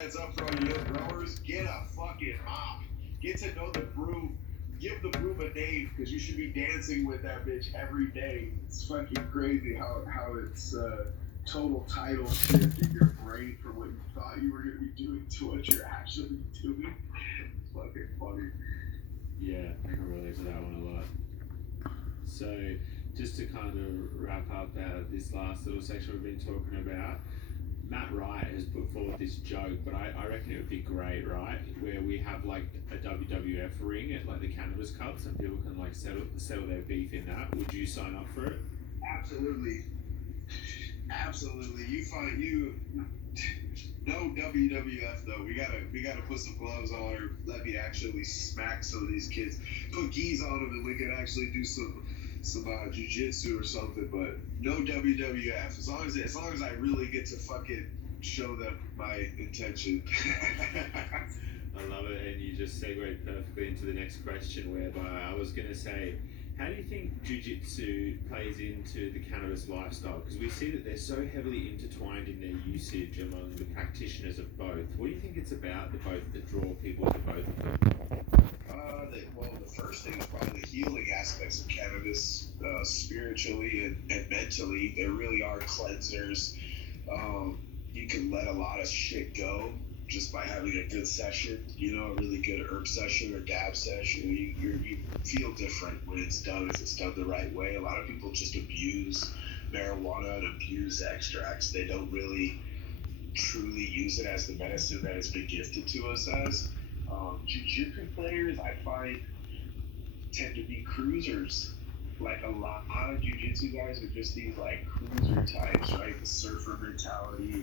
Heads up for all you young growers, get a fucking mop. Get to know the broom. Give the broom a name, because you should be dancing with that bitch every day. It's fucking crazy how it's total title shift in your brain from what you thought you were going to be doing to what you're actually doing. It's fucking funny. Yeah, I can relate to that one a lot. So, just to kind of wrap up this last little section we've been talking about, Matt Wright has put forward this joke, but I reckon it would be great, right? Where we have like a WWF ring at like the Cannabis Cups and people can like settle their beef in that. Would you sign up for it? Absolutely. Absolutely. No WWF though. We gotta put some gloves on or let me actually smack some of these kids. Put geese on them and we can actually do some jiu-jitsu or something, but no WWF. As long as I really get to fucking show them my intention. I love it, and you just segued perfectly into the next question, whereby I was going to say, how do you think jiu-jitsu plays into the cannabis lifestyle? Because we see that they're so heavily intertwined in their usage among the practitioners of both. What do you think it's about the both that draw people to both of them? Well, the first thing is probably the healing aspects of cannabis, spiritually and mentally. There really are cleansers. You can let a lot of shit go just by having a good session, a really good herb session or dab session. You feel different when it's done, if it's done the right way. A lot of people just abuse marijuana and abuse extracts. They don't really truly use it as the medicine that it's been gifted to us as. Jiu-jitsu players, I find, tend to be cruisers. Like a lot of jiu-jitsu guys are just these like cruiser types, right? The surfer mentality,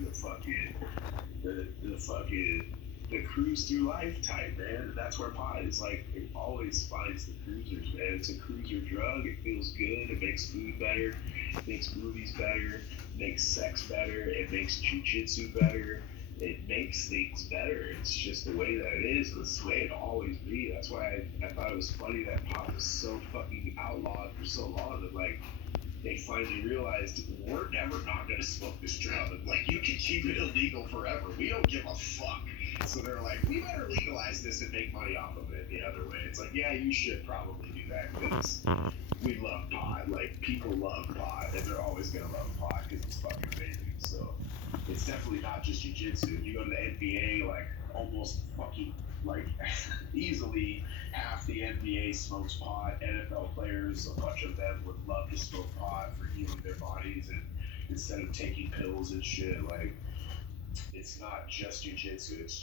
the cruise through life type, man. That's where pot is like, it always finds the cruisers, man. It's a cruiser drug. It feels good. It makes food better. It makes movies better. It makes sex better. It makes jiu-jitsu better. It makes things better. It's just the way that it is. It's the way it'll always be. That's why I thought it was funny that pot was so fucking outlawed for so long. That like they finally realized we're never not gonna smoke this drug. Like you can keep it illegal forever. We don't give a fuck. So they're like, we better legalize this and make money off of it the other way. It's like, yeah, you should probably do that because we love pot. Like people love pot, and they're always gonna love pot because it's fucking amazing. So it's definitely not just jiu-jitsu. You go to the NBA, like almost fucking like easily half the NBA smokes pot. NFL players, a bunch of them would love to smoke pot for healing their bodies and instead of taking pills and shit. Like it's not just jiu-jitsu, it's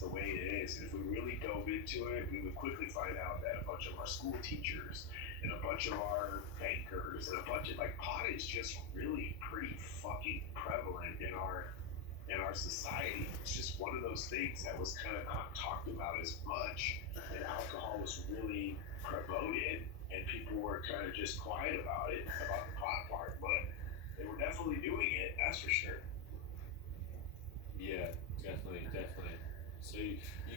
the way it is. And if we really dove into it, we would quickly find out that a bunch of our school teachers and a bunch of our bankers and a bunch of pot is just really pretty fucking prevalent in our society. It's just one of those things that was kind of not talked about as much, and alcohol was really promoted and people were kind of just quiet about it, about the pot part, but they were definitely doing it, that's for sure. Yeah, definitely. So you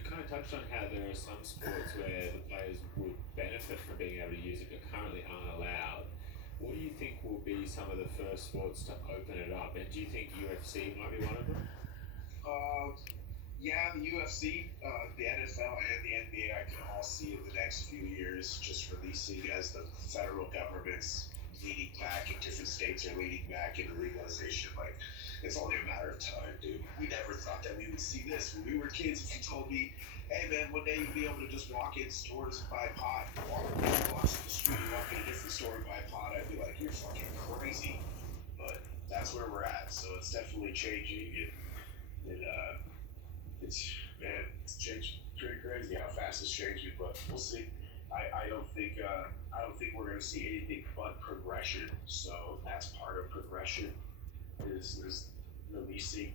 kind of touched on how there are some sports where the players would benefit from being able to use it but currently aren't allowed. What do you think will be some of the first sports to open it up? And do you think UFC might be one of them? Yeah, the UFC, the NFL, and the NBA, I can all see in the next few years just releasing as the federal government's leading back and different states are leading back into legalization. Like, it's only a matter of time, dude. We never thought that we would see this. When we were kids, if you told me, hey man, one day you'll be able to just walk in stores and buy pot, walk across the street, walk in a different store and buy pot, I'd be like, you're fucking crazy. But that's where we're at, so it's definitely changing, and it's changing pretty crazy how fast it's changing, but we'll see. I don't think we're gonna see anything but progression. So that's part of progression is releasing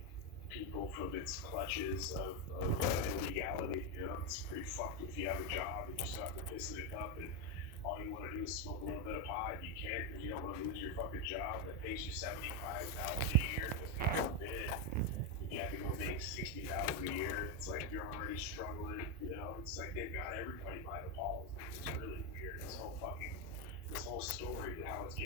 people from its clutches of illegality. It's pretty fucked if you have a job and you start to piss in a cup and all you want to do is smoke a little bit of pot. You can't because you don't want to lose your fucking job that pays you $75,000 a year. Because God forbid you have to go make $60,000 a year. It's like you're already struggling. It's like they've got everybody by the balls. It's really weird. This whole story, how it's getting